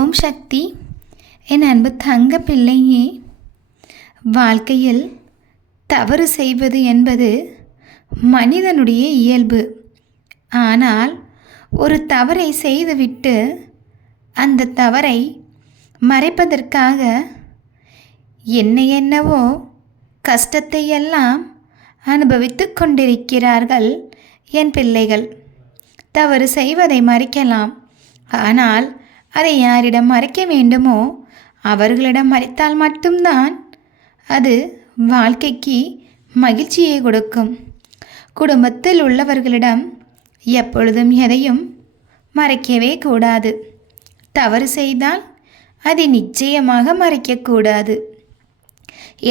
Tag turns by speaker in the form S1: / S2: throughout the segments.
S1: ஓம் சக்தி. என் அன்பு தங்க பிள்ளையே வாழ்க்கையில் தவறு செய்வது என்பது மனிதனுடைய இயல்பு. ஆனால் ஒரு தவறை செய்துவிட்டு அந்த தவறை மறைப்பதற்காக என்ன என்னவோ கஷ்டத்தை எல்லாம் அனுபவித்து கொண்டிருக்கிறார்கள் என் பிள்ளைகள். தவறு செய்வதை மறைக்கலாம். ஆனால் அதை யாரிடம் மறைக்க வேண்டுமோ அவர்களிடம் மறைத்தால் மட்டும்தான் அது வாழ்க்கைக்கு மகிழ்ச்சியை கொடுக்கும். குடும்பத்தில் உள்ளவர்களிடம் எப்பொழுதும் எதையும் மறைக்கவே கூடாது. தவறு செய்தால் அதை நிச்சயமாக மறைக்கக்கூடாது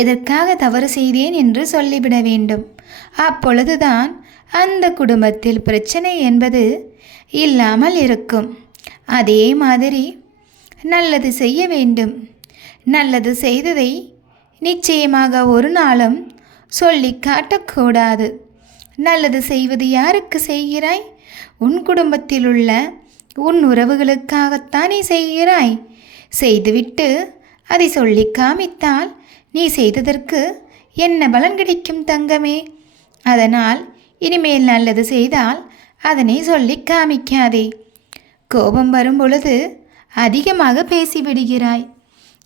S1: எதற்காக தவறு செய்தேன் என்று சொல்லிவிட வேண்டும். அப்பொழுதுதான் அந்த குடும்பத்தில் பிரச்சனை என்பது இல்லாமல் இருக்கும். அதே மாதிரி நல்லது செய்ய வேண்டும். நல்லது செய்ததை நிச்சயமாக ஒரு நாளும் சொல்லி காட்டக்கூடாது. நல்லது செய்வது யாருக்கு செய்கிறாய்? உன் குடும்பத்தில் உள்ள உன் உறவுகளுக்காகத்தானே செய்கிறாய்? செய்துவிட்டு அதை சொல்லி காமித்தால் நீ செய்ததற்கு என்ன பலன் கிடைக்கும் தங்கமே? அதனால் இனிமேல் நல்லது செய்தால் அதனை சொல்லி காமிக்காதே. கோபம் வரும் பொழுது அதிகமாக பேசிவிடுகிறாய்.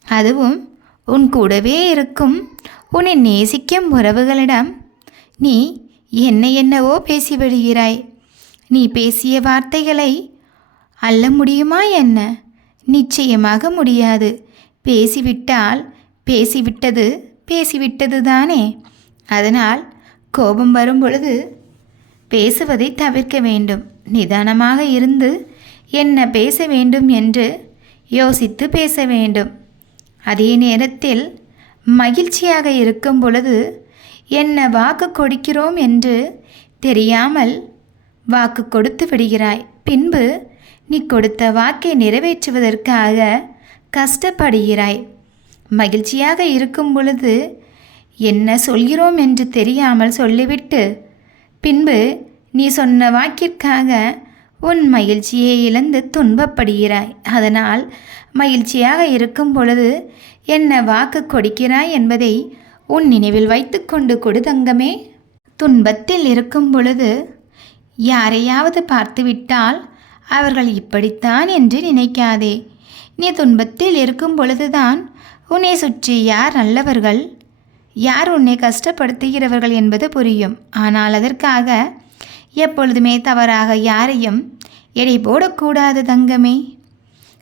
S1: அதுவும் உன் கூடவே இருக்கும். உன்னை நேசிக்கும் உறவுகளிடம் நீ என்ன என்னவோ பேசிவிடுகிறாய். நீ பேசிய வார்த்தைகளை அள்ள முடியுமா என்ன? நிச்சயமாக முடியாது. பேசிவிட்டால் பேசிவிட்டது பேசிவிட்டது தானே அதனால் கோபம் வரும் பொழுது பேசுவதை தவிர்க்க வேண்டும். நிதானமாக இருந்து என்ன பேச வேண்டும் என்று யோசித்து பேச வேண்டும். அதே நேரத்தில் மகிழ்ச்சியாக இருக்கும் பொழுது என்ன வாக்கு கொடுக்கிறோம் என்று தெரியாமல் வாக்கு கொடுத்து விடுகிறாய். பின்பு நீ கொடுத்த வாக்கை நிறைவேற்றுவதற்காக கஷ்டப்படுகிறாய். மகிழ்ச்சியாக இருக்கும் பொழுது என்ன சொல்கிறோம் என்று தெரியாமல் சொல்லிவிட்டு பின்பு நீ சொன்ன வாக்கிற்காக உன் மகிழ்ச்சியை இழந்து துன்பப்படுகிறாய். அதனால் மகிழ்ச்சியாக இருக்கும் பொழுது என்ன வாக்கு கொடுக்கிறாய் என்பதை உன் நினைவில் வைத்துக்கொண்டு கொடு தங்கமே. துன்பத்தில் இருக்கும் பொழுது யாரையாவது பார்த்துவிட்டால் அவர்கள் இப்படித்தான் என்று நினைக்காதே. நீ துன்பத்தில் இருக்கும் பொழுதுதான் உன்னை சுற்றி யார் நல்லவர்கள் யார் உன்னை கஷ்டப்படுத்துகிறவர்கள் என்பது புரியும். ஆனால் அதற்காக எப்பொழுதுமே தவறாக யாரையும் எடை போடக்கூடாது தங்கமே.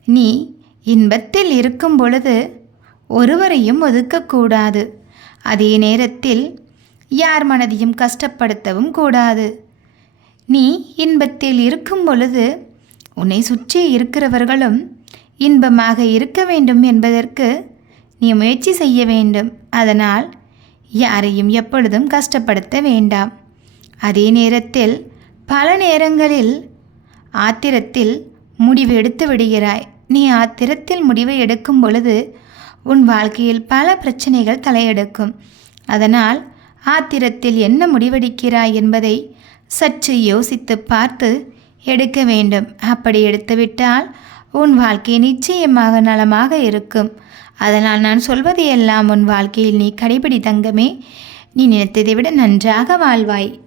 S1: நீ இன்பத்தில் இருக்கும் பொழுது ஒருவரையும் ஒதுக்கக்கூடாது. அதே நேரத்தில் யார் மனதையும் கஷ்டப்படுத்தவும் கூடாது. நீ இன்பத்தில் இருக்கும் பொழுது உன்னை சுற்றி இருக்கிறவர்களும் இன்பமாக இருக்க வேண்டும் என்பதற்கு நீ முயற்சி செய்ய வேண்டும். அதனால் யாரையும் எப்பொழுதும் கஷ்டப்படுத்த வேண்டாம். அதே நேரத்தில் பல நேரங்களில் ஆத்திரத்தில் முடிவு எடுத்து விடுகிறாய். நீ ஆத்திரத்தில் முடிவை எடுக்கும் பொழுது உன் வாழ்க்கையில் பல பிரச்சனைகள் தலையெடுக்கும். அதனால் ஆத்திரத்தில் என்ன முடிவெடுக்கிறாய் என்பதை சற்று யோசித்து பார்த்து எடுக்க வேண்டும். அப்படி எடுத்துவிட்டால் உன் வாழ்க்கை நிச்சயமாக நலமாக இருக்கும். அதனால் நான் சொல்வதையெல்லாம் உன் வாழ்க்கையில் நீ கடைபிடி தங்கமே. நீ நினைத்ததை விட நன்றாக வாழ்வாய்.